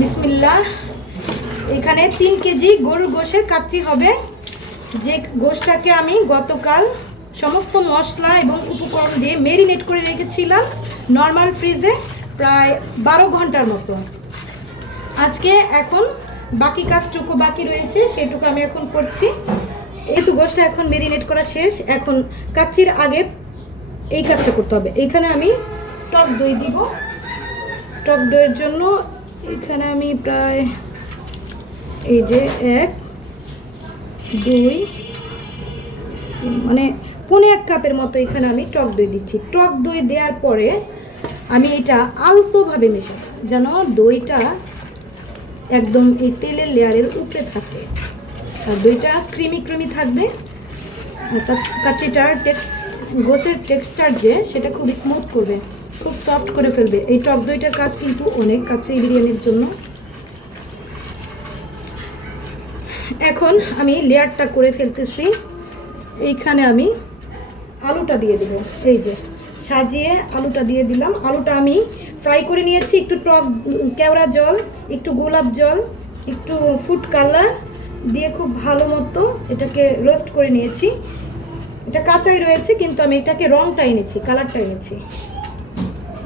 বিসমিল্লাহ। এখানে 3 কেজি গরুর গোশের কাচ্চি হবে, যে গোশটাকে আমি গতকাল সমস্ত মশলা এবং উপকরণ দিয়ে ম্যারিনেট করে রেখেছিলাম নর্মাল ফ্রিজে প্রায় 12 ঘন্টার মতো। আজকে এখন বাকি কাজটুকু বাকি রয়েছে, সেটুকু আমি এখন করছি। একটু গোশটা এখন ম্যারিনেট করা শেষ। এখন কাচ্চির আগে এই কাজটা করতে হবে। এইখানে আমি টক দই দিব। টক দইয়ের জন্য এখানে আমি প্রায় এই যে 1 2 মানে 1.5 কাপের মতো এখানে আমি টক দই দিচ্ছি। টক দই দেওয়ার পরে আমি এটা আলতোভাবে মেশাবো যেন দইটা একদম এই তেলের লেয়ারের উপরে থাকে, আর দইটা ক্রিমি ক্রিমি থাকবে। কাচ্চিটার গোশের টেক্সচার যে সেটা খুব স্মুথ করবে, খুব সফট করে ফেলবে। এই টক দইটার কাজ কিন্তু অনেক কাচ্চি বিরিয়ানির জন্য। এখন আমি লেয়ারটা করে ফেলতেছি। এইখানে আমি আলুটা দিয়ে দেবো। এই যে সাজিয়ে আলুটা দিয়ে দিলাম। আলুটা আমি ফ্রাই করে নিয়েছি, একটু টক কেওড়া জল, একটু গোলাপ জল, একটু ফুড কালার দিয়ে খুব ভালো মতো এটাকে রোস্ট করে নিয়েছি। এটা কাঁচাই রয়েছে কিন্তু আমি এটাকে রংটা এনেছি, কালারটা এনেছি।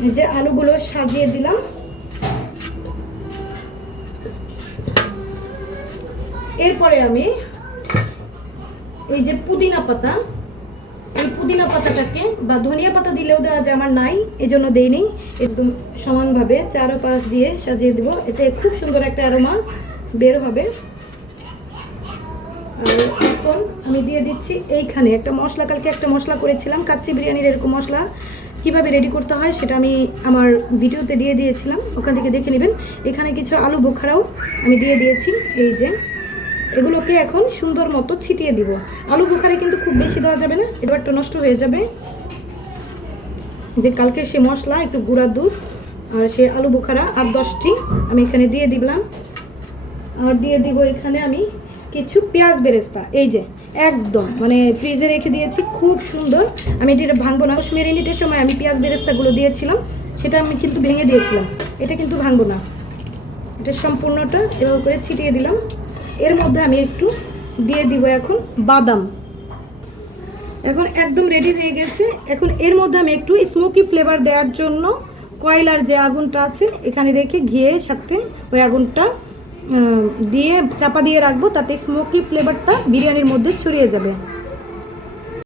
এই যে আলুগুলো সাজিয়ে দিলাম। এরপরে আমি এই যে পুদিনা পাতা, এই পুদিনা পাতাটাকে বা ধনিয়া পাতা দিলেও দেওয়া যায়, আমার নাই এজন্য দেইনি। একদম সমানভাবে চারপাশ দিয়ে সাজিয়ে দেব, এতে খুব সুন্দর একটা অ্যারোমা বের হবে। আর এখন আমি দিয়ে দিচ্ছি এইখানে একটা মশলা, কালকে একটা মশলা করেছিলাম কাচ্চি বিরিয়ানির, এরকম মশলা কিভাবে রেডি করতে হয় সেটা আমি আমার ভিডিওতে দিয়ে দিয়েছিলাম, ওখান থেকে দেখে নেবেন। এখানে কিছু আলু বোখারাও আমি দিয়ে দিয়েছি। এই যে এগুলোকে এখন সুন্দর মতো ছিটিয়ে দিব। আলু বোখারা কিন্তু খুব বেশি দেওয়া যাবে না, এবারটা নষ্ট হয়ে যাবে। যে কালকে সে মশলা, একটু গুঁড়া দুধ আর সে আলু বোখারা 8-10টি আমি এখানে দিয়ে দিলাম। আর দিয়ে দিব এখানে আমি কিছু পেঁয়াজ বেরেস্তা। এই যে একদম মানে ফ্রিজে রেখে দিয়েছি, খুব সুন্দর। আমি এটা ভাঙবো না। ম্যারিনেটের সময় আমি পেঁয়াজ বেরেস্তাগুলো দিয়েছিলাম, সেটা আমি কিন্তু ভেঙে দিয়েছিলাম। এটা কিন্তু ভাঙবো না, এটা সম্পূর্ণটা এভাবে করে ছিটিয়ে দিলাম। এর মধ্যে আমি একটু দিয়ে দিব এখন বাদাম। এখন একদম রেডি হয়ে গেছে। এখন এর মধ্যে আমি একটু স্মোকি ফ্লেভার দেওয়ার জন্য কয়লার যে আগুনটা আছে এখানে রেখে ঘিয়ের সাথে ওই আগুনটা দিয়ে চাপা দিয়ে রাখবো, তাতে স্মোকি ফ্লেভারটা বিরিয়ানির মধ্যে ছড়িয়ে যাবে।